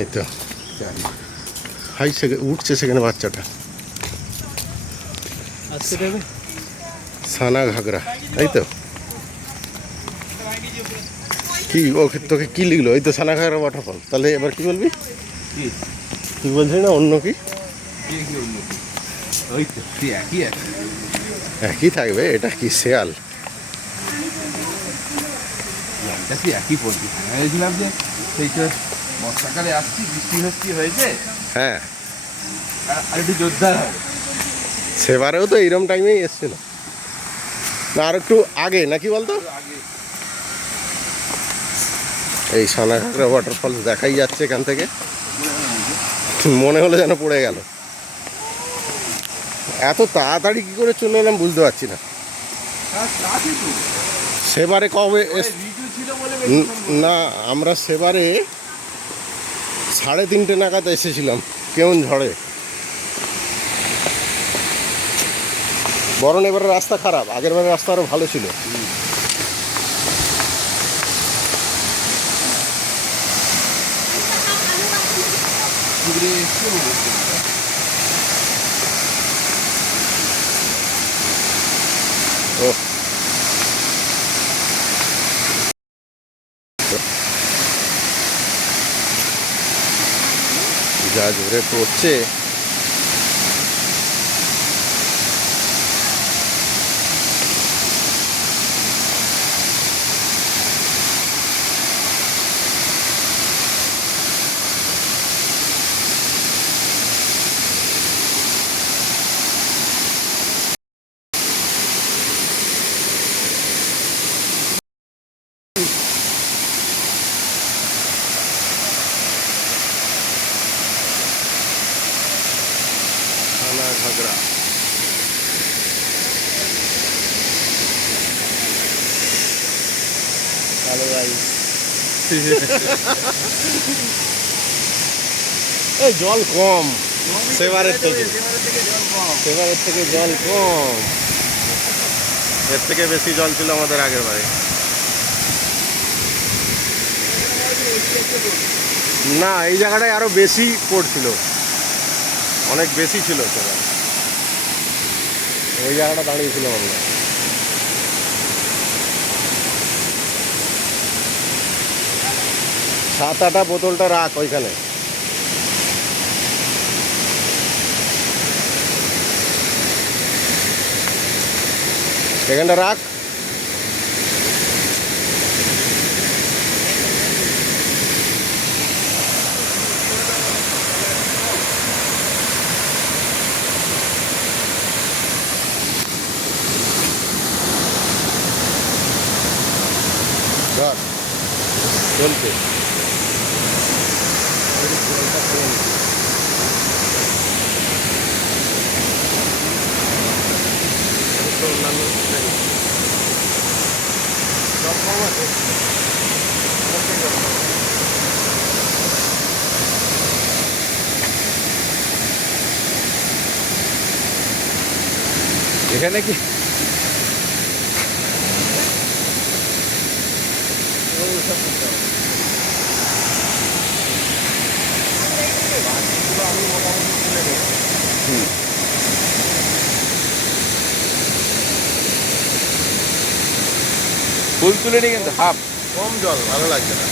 এই তো হাই উঠছে সেখানে বাচ্চাটা। সানা ঘাগরা, তাই তো? কি ওকে তোকে কি লিখলো? এই তো সানা ঘাগরা ওয়াটারফল। তাহলে এবার কি বলবি? তুই বলছিস না অন্য কি? একই থাকবে। এটা কি শেয়াল? একই পড়ছি ভেবেছিলাম যে সেই তো বর্ষাকালে আসছি, বৃষ্টি হচ্ছি হয়েছে, হ্যাঁ, আর একটু জোরদার হবে। সেবারেও তো এইরকম টাইমেই এসছিল না, আর একটু আগে নাকি বলতো? এই সানা ঘাগরা ওয়াটারফলস দেখাই যাচ্ছে এখান থেকে। মনে হলো যেন পড়ে গেল। এত তাড়াতাড়ি কি করে চলে এলাম বুঝতে পারছি না। সেবারে কবে না, আমরা সেবারে 3:30 নাগাদ এসেছিলাম কেমন ঝড়ে। বরং এবারে রাস্তা খারাপ, আগের বারে রাস্তা আরও ভালো ছিল। ও যা জোরে পড়ছে। সানা ঘাগরা হ্যালো গাইস। এই জল কম সেবারের থেকে, সেবারের থেকে জল কম। এর থেকে বেশি জল ছিল আমাদের আগের বারে। না, এই জায়গাটায় আরো বেশি পড়ছিল, অনেক বেশি ছিল সেবার। ওই জায়গাটা দাঁড়িয়েছিলাম আমরা। সাত আটা বোতলটা রাখ ওইখানে। এখানটা রাখ। ধর চলছে। অন্যান্য জল কম আছে। এখানে কি ফুল তুলে নিয়ে কিন্তু হাফ কম জল ভালো লাগছে না।